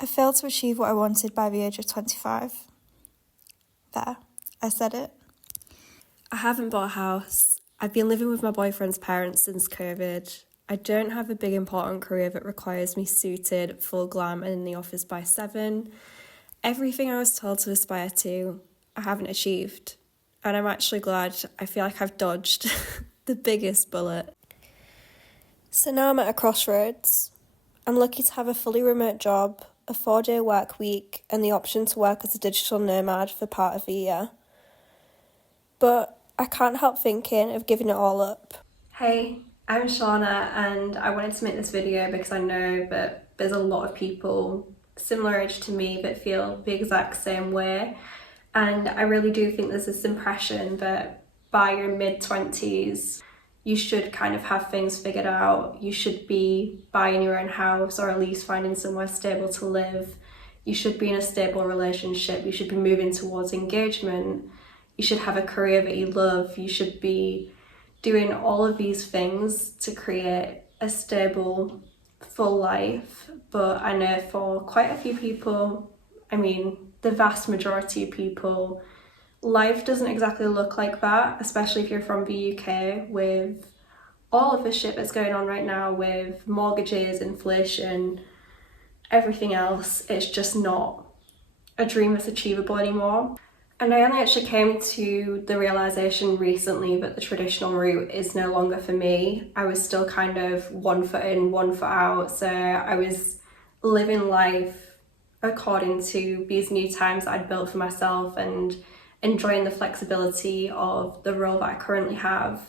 I failed to achieve what I wanted by the age of 25. There, I said it. I haven't bought a house. I've been living with my boyfriend's parents since COVID. I don't have a big important career that requires me suited, full glam and in the office by 7. Everything I was told to aspire to, I haven't achieved. And I'm actually glad. I feel like I've dodged the biggest bullet. So now I'm at a crossroads. I'm lucky to have a fully remote job, a 4-day work week, and the option to work as a digital nomad for part of the year. But I can't help thinking of giving it all up. Hey, I'm Schaunagh, and I wanted to make this video because I know that there's a lot of people similar age to me that feel the exact same way. And I really do think there's this impression that by your mid-20s, you should kind of have things figured out. You should be buying your own house or at least finding somewhere stable to live. You should be in a stable relationship. You should be moving towards engagement. You should have a career that you love. You should be doing all of these things to create a stable, full life. But I know for quite a few people, I mean, the vast majority of people, life doesn't exactly look like that, especially if you're from the UK with all of the shit that's going on right now with mortgages, inflation, everything else. It's just not a dream that's achievable anymore. And I only actually came to the realisation recently that the traditional route is no longer for me. I was still kind of 1 foot in, 1 foot out, so I was living life according to these new times I'd built for myself and enjoying the flexibility of the role that I currently have.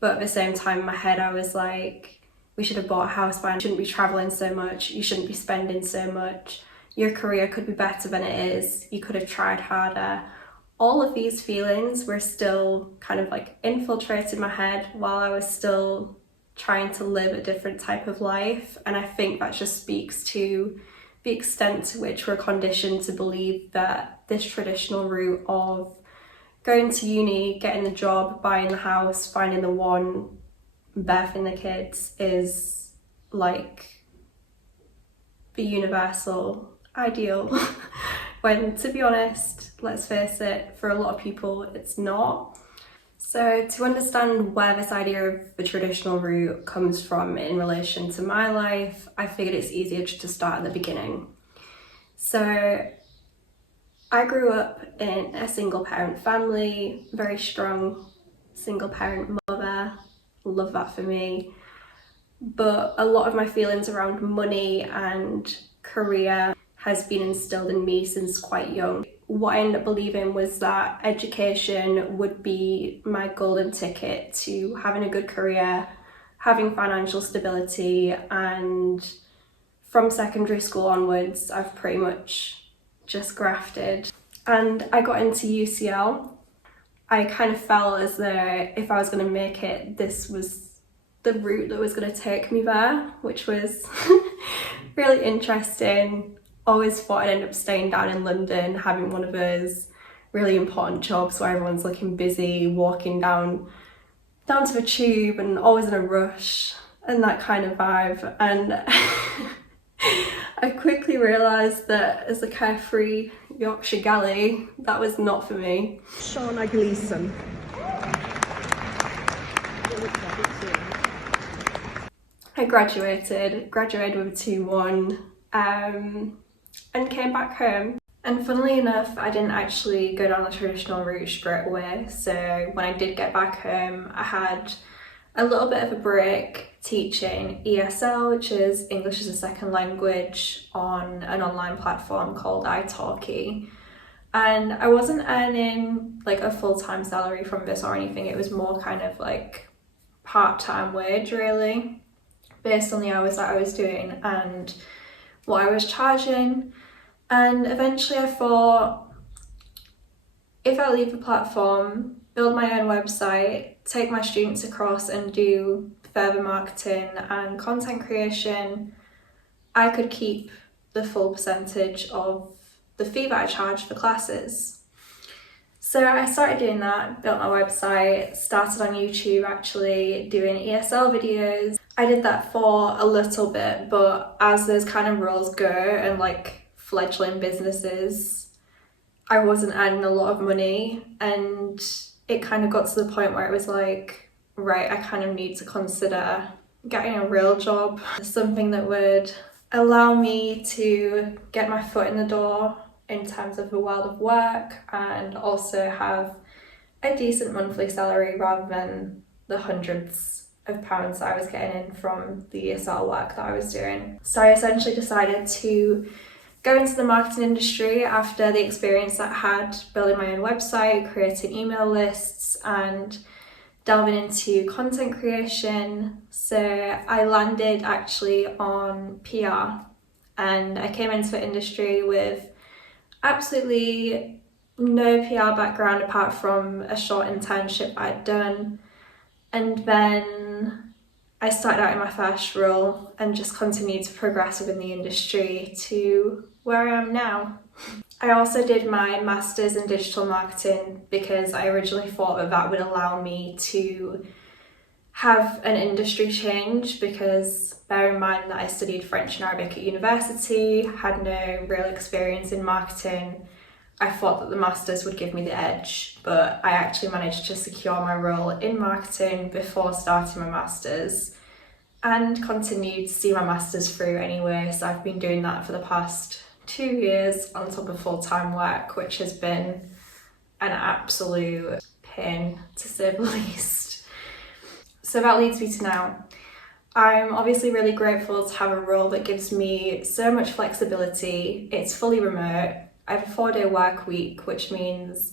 But at the same time in my head I was like, we should have bought a house by now. You shouldn't be travelling so much, you shouldn't be spending so much, your career could be better than it is, you could have tried harder. All of these feelings were still kind of like infiltrated my head while I was still trying to live a different type of life. And I think that just speaks to the extent to which we're conditioned to believe that this traditional route of going to uni, getting the job, buying the house, finding the one, birthing the kids is like the universal ideal. When, to be honest, let's face it, for a lot of people it's not. So to understand where this idea of the traditional route comes from in relation to my life, I figured it's easier just to start at the beginning. So I grew up in a single parent family, very strong single parent mother, love that for me. But a lot of my feelings around money and career has been instilled in me since quite young. What I ended up believing was that education would be my golden ticket to having a good career, having financial stability, and from secondary school onwards, I've pretty much just grafted. And I got into UCL. I kind of felt as though if I was going to make it, this was the route that was going to take me there, which was really interesting. Always thought I'd end up staying down in London, having one of those really important jobs where everyone's looking busy, walking down to the tube and always in a rush and that kind of vibe. And I quickly realised that as a carefree Yorkshire galley, that was not for me. Schaunagh. I graduated with a 2-1. And came back home. And funnily enough, I didn't actually go down the traditional route straight away. So when I did get back home, I had a little bit of a break teaching ESL, which is English as a Second Language, on an online platform called italki. And I wasn't earning like a full-time salary from this or anything. It was more kind of like part-time wage really, based on the hours that I was doing and what I was charging. And eventually I thought, if I leave the platform, build my own website, take my students across and do further marketing and content creation, I could keep the full percentage of the fee that I charge for classes. So I started doing that, built my website, started on YouTube actually doing ESL videos. I did that for a little bit, but as those kind of roles go and like fledgling businesses, I wasn't earning a lot of money, and it kind of got to the point where it was like, right, I kind of need to consider getting a real job, something that would allow me to get my foot in the door in terms of the world of work and also have a decent monthly salary rather than the hundreds of pounds that I was getting in from the ESL work that I was doing. So I essentially decided to go into the marketing industry after the experience that I had building my own website, creating email lists, and delving into content creation. So I landed actually on PR, and I came into the industry with absolutely no PR background apart from a short internship I'd done. And then I started out in my first role and just continued to progress within the industry to where I am now. I also did my master's in digital marketing because I originally thought that that would allow me to have an industry change, because bear in mind that I studied French and Arabic at university, had no real experience in marketing. I thought that the master's would give me the edge, but I actually managed to secure my role in marketing before starting my master's and continued to see my master's through anyway. So I've been doing that for the past 2 years on top of full-time work, which has been an absolute pain to say the least. So that leads me to now. I'm obviously really grateful to have a role that gives me so much flexibility. It's fully remote. I have a 4-day work week, which means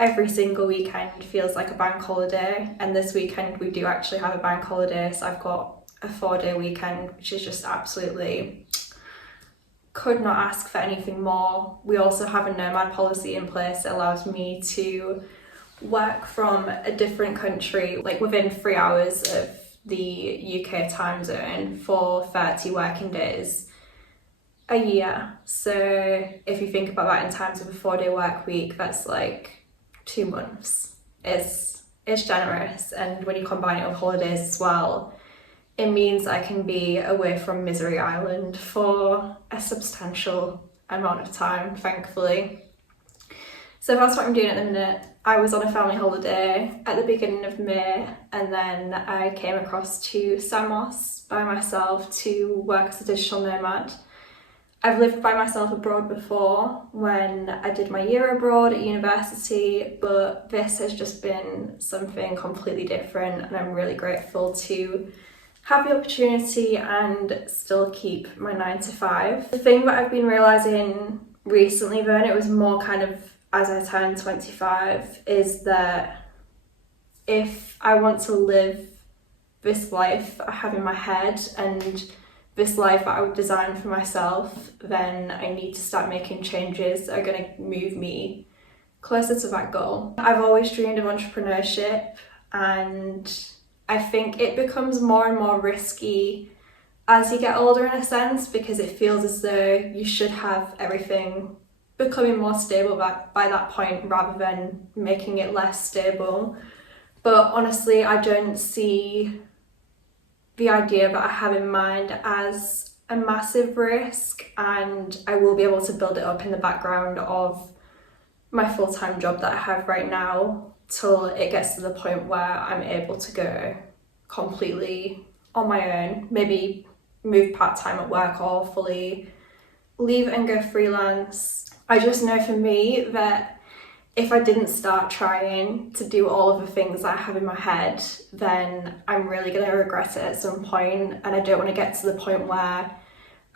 every single weekend feels like a bank holiday. And this weekend we do actually have a bank holiday. So I've got a 4-day weekend, which is just absolutely, could not ask for anything more. We also have a nomad policy in place that allows me to work from a different country, like within 3 hours of the UK time zone for 30 working days a year. So if you think about that in terms of a 4-day work week, that's like 2 months. It's generous, and when you combine it with holidays as well, it means I can be away from Misery Island for a substantial amount of time, thankfully. So that's what I'm doing at the minute. I was on a family holiday at the beginning of May, and then I came across to Samos by myself to work as a digital nomad. I've lived by myself abroad before when I did my year abroad at university, but this has just been something completely different, and I'm really grateful to have the opportunity and still keep my 9 to 5. The thing that I've been realising recently though, and it was more kind of as I turned 25, is that if I want to live this life I have in my head and this life that I would design for myself, then I need to start making changes that are going to move me closer to that goal. I've always dreamed of entrepreneurship, and I think it becomes more and more risky as you get older in a sense, because it feels as though you should have everything becoming more stable by that point rather than making it less stable. But honestly, I don't see the idea that I have in mind as a massive risk, and I will be able to build it up in the background of my full-time job that I have right now till it gets to the point where I'm able to go completely on my own, maybe move part-time at work or fully leave and go freelance. I just know for me that if I didn't start trying to do all of the things that I have in my head, then I'm really going to regret it at some point, and I don't want to get to the point where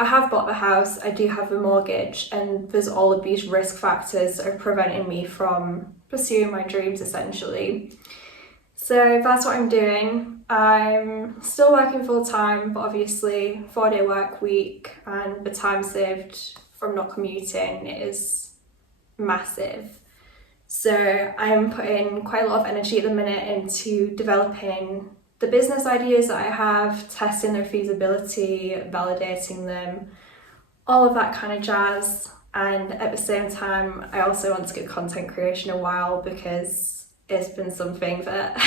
I have bought the house, I do have the mortgage, and there's all of these risk factors that are preventing me from pursuing my dreams essentially. So that's what I'm doing. I'm still working full time, but obviously 4-day work week, and the time saved from not commuting is massive. So I'm putting quite a lot of energy at the minute into developing the business ideas that I have, testing their feasibility, validating them, all of that kind of jazz. And at the same time, I also want to get content creation a while, because it's been something that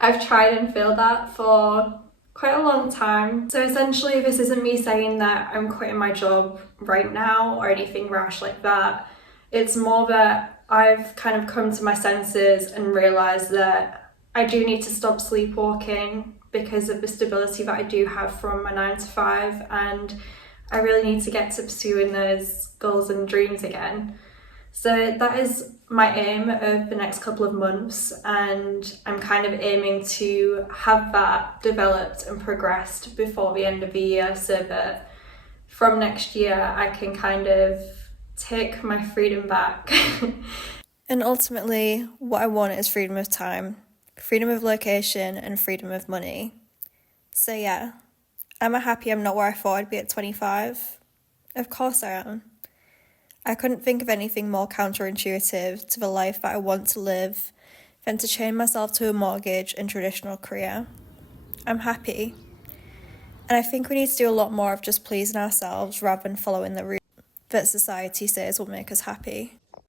I've tried and failed at for quite a long time. So essentially this isn't me saying that I'm quitting my job right now or anything rash like that. It's more that I've kind of come to my senses and realised that I do need to stop sleepwalking because of the stability that I do have from my 9 to 5, and I really need to get to pursuing those goals and dreams again. So that is my aim of the next couple of months, and I'm kind of aiming to have that developed and progressed before the end of the year, so that from next year I can kind of take my freedom back. And ultimately, what I want is freedom of time, freedom of location, and freedom of money. So yeah, am I happy I'm not where I thought I'd be at 25? Of course I am. I couldn't think of anything more counterintuitive to the life that I want to live than to chain myself to a mortgage and traditional career. I'm happy. And I think we need to do a lot more of just pleasing ourselves rather than following the route that society says will make us happy.